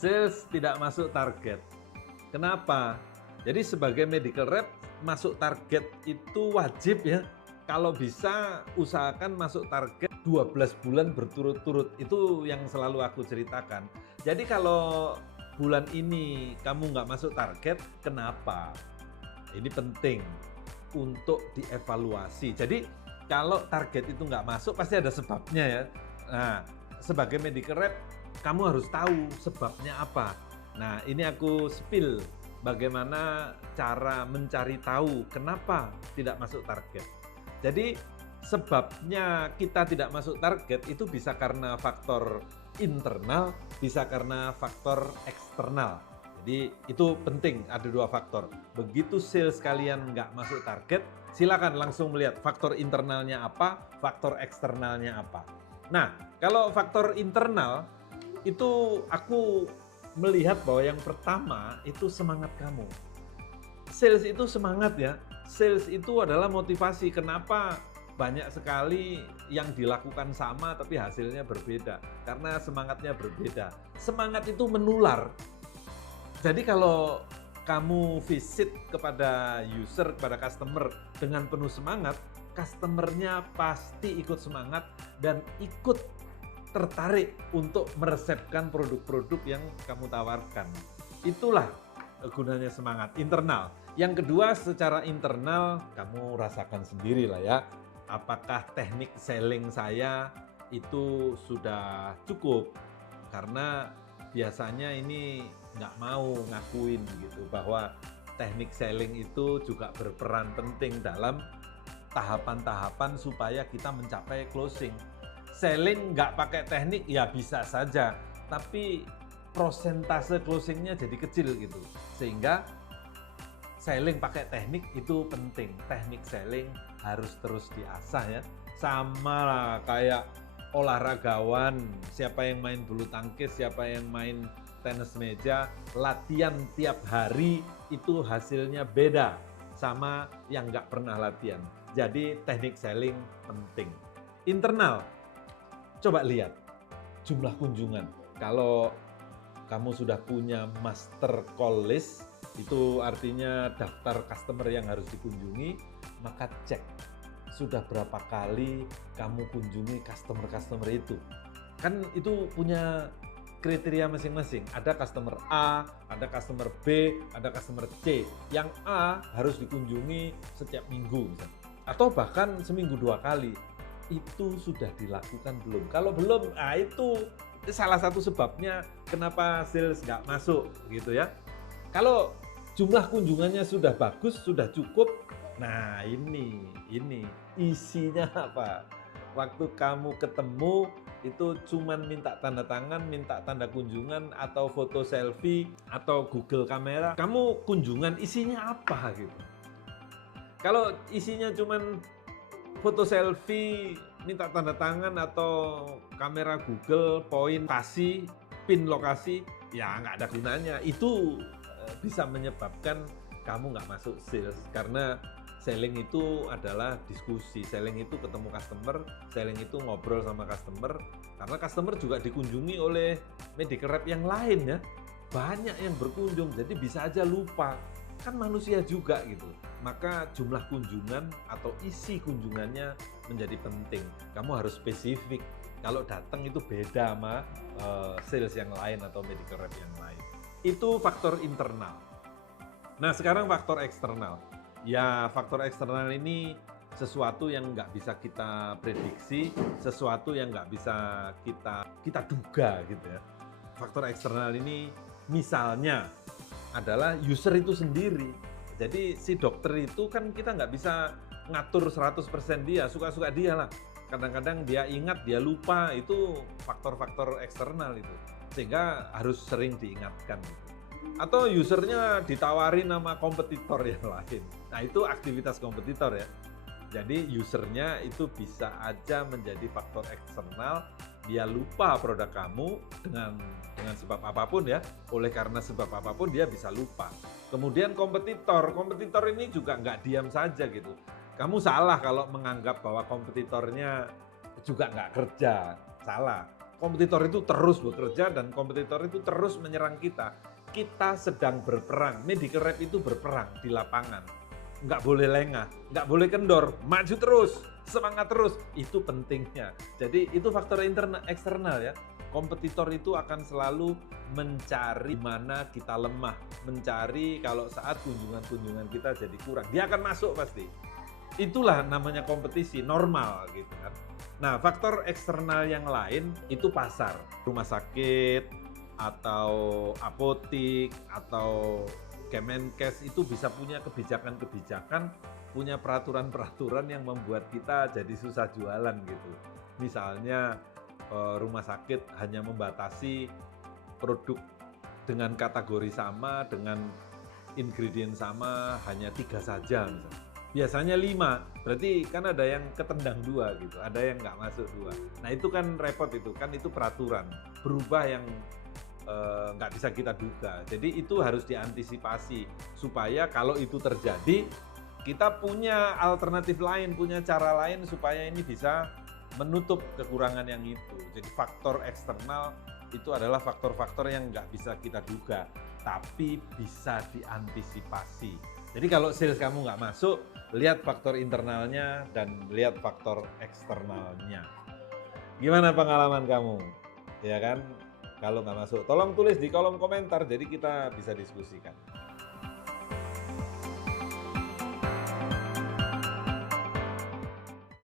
Sales tidak masuk target. Kenapa? Jadi sebagai medical rep, masuk target itu wajib ya. Kalau bisa usahakan masuk target 12 bulan berturut-turut. Itu yang selalu aku ceritakan. Jadi kalau bulan ini kamu nggak masuk target, kenapa? Ini penting untuk dievaluasi. Jadi kalau target itu nggak masuk, pasti ada sebabnya ya. Nah, sebagai medical rep, kamu harus tahu sebabnya apa. Nah, ini aku spill bagaimana cara mencari tahu kenapa tidak masuk target. Jadi, sebabnya kita tidak masuk target itu bisa karena faktor internal, bisa karena faktor eksternal. Jadi itu penting, ada dua faktor. Begitu sales kalian nggak masuk target, silakan langsung melihat faktor internalnya apa, faktor eksternalnya apa. Nah, kalau faktor internal, itu aku melihat bahwa yang pertama itu semangat kamu. Sales itu semangat ya, sales itu adalah motivasi. Kenapa banyak sekali yang dilakukan sama tapi hasilnya berbeda? Karena semangatnya berbeda. Semangat itu menular. Jadi kalau kamu visit kepada user, kepada customer dengan penuh semangat, customernya pasti ikut semangat dan ikut tertarik untuk meresepkan produk-produk yang kamu tawarkan. Itulah gunanya semangat internal. Yang kedua, secara internal kamu rasakan sendiri lah ya. Apakah teknik selling saya itu sudah cukup? Karena biasanya ini nggak mau ngakuin gitu bahwa teknik selling itu juga berperan penting dalam tahapan-tahapan supaya kita mencapai closing. Selling nggak pakai teknik ya bisa saja, tapi prosentase closingnya jadi kecil gitu. Sehingga selling pakai teknik itu penting. Teknik selling harus terus diasah ya. Sama lah kayak olahragawan, siapa yang main bulu tangkis, siapa yang main tenis meja, latihan tiap hari itu hasilnya beda sama yang nggak pernah latihan. Jadi teknik selling penting. Internal, coba lihat jumlah kunjungan. Kalau kamu sudah punya master call list, itu artinya daftar customer yang harus dikunjungi, maka cek sudah berapa kali kamu kunjungi customer-customer itu. Kan itu punya kriteria masing-masing. Ada customer A, ada customer B, ada customer C. Yang A harus dikunjungi setiap minggu misalnya. Atau bahkan seminggu 2 kali. Itu sudah dilakukan belum? Kalau belum, itu salah satu sebabnya kenapa sales nggak masuk gitu ya. Kalau jumlah kunjungannya sudah bagus, sudah cukup, nah ini isinya apa? Waktu kamu ketemu itu cuman minta tanda tangan, minta tanda kunjungan, atau foto selfie, atau Google kamera. Kamu kunjungan isinya apa gitu? Kalau isinya cuman foto selfie, minta tanda tangan, atau kamera Google, poin lokasi, pin lokasi, ya nggak ada gunanya. Itu bisa menyebabkan kamu nggak masuk sales, karena selling itu adalah diskusi, selling itu ketemu customer, selling itu ngobrol sama customer, karena customer juga dikunjungi oleh medical rep yang lain ya, banyak yang berkunjung, jadi bisa aja lupa, kan manusia juga gitu. Maka jumlah kunjungan atau isi kunjungannya menjadi penting. Kamu harus spesifik, kalau datang itu beda sama sales yang lain atau medical rep yang lain. Itu faktor internal. Nah sekarang faktor eksternal. Ya faktor eksternal ini sesuatu yang nggak bisa kita prediksi, sesuatu yang nggak bisa kita duga gitu ya. Faktor eksternal ini misalnya adalah user itu sendiri. Jadi si dokter itu kan kita nggak bisa ngatur 100% dia, suka-suka dia lah. Kadang-kadang dia ingat, dia lupa, itu faktor-faktor eksternal itu. Sehingga harus sering diingatkan gitu. Atau usernya ditawarin sama kompetitor yang lain. Nah itu aktivitas kompetitor ya. Jadi usernya itu bisa aja menjadi faktor eksternal. Dia lupa produk kamu dengan sebab apapun ya. Oleh karena sebab apapun dia bisa lupa. Kemudian kompetitor ini juga nggak diam saja gitu. Kamu salah kalau menganggap bahwa kompetitornya juga nggak kerja. Salah. kompetitor itu terus bekerja dan kompetitor itu terus menyerang kita. Kita sedang berperang. Medical rep itu berperang di lapangan. Nggak boleh lengah, nggak boleh kendor, maju terus, semangat terus. Itu pentingnya. Jadi itu faktor internal, eksternal ya. Kompetitor itu akan selalu mencari mana kita lemah, mencari kalau saat kunjungan-kunjungan kita jadi kurang. Dia akan masuk pasti. Itulah namanya kompetisi, normal gitu kan. Nah, faktor eksternal yang lain itu pasar, rumah sakit, atau apotik, atau Kemenkes itu bisa punya kebijakan-kebijakan, punya peraturan-peraturan yang membuat kita jadi susah jualan gitu. Misalnya rumah sakit hanya membatasi produk dengan kategori sama, dengan ingredient sama, hanya 3 saja misalnya. Biasanya 5, berarti kan ada yang ketendang 2 gitu, ada yang nggak masuk 2. Nah itu kan repot itu, kan itu peraturan, berubah yang nggak bisa kita duga. Jadi itu harus diantisipasi, supaya kalau itu terjadi, kita punya alternatif lain, punya cara lain supaya ini bisa menutup kekurangan yang itu. Jadi faktor eksternal itu adalah faktor-faktor yang nggak bisa kita duga, tapi bisa diantisipasi. Jadi kalau sales kamu nggak masuk, lihat faktor internalnya dan lihat faktor eksternalnya. Gimana pengalaman kamu? Ya kan? Kalau nggak masuk, tolong tulis di kolom komentar, jadi kita bisa diskusikan.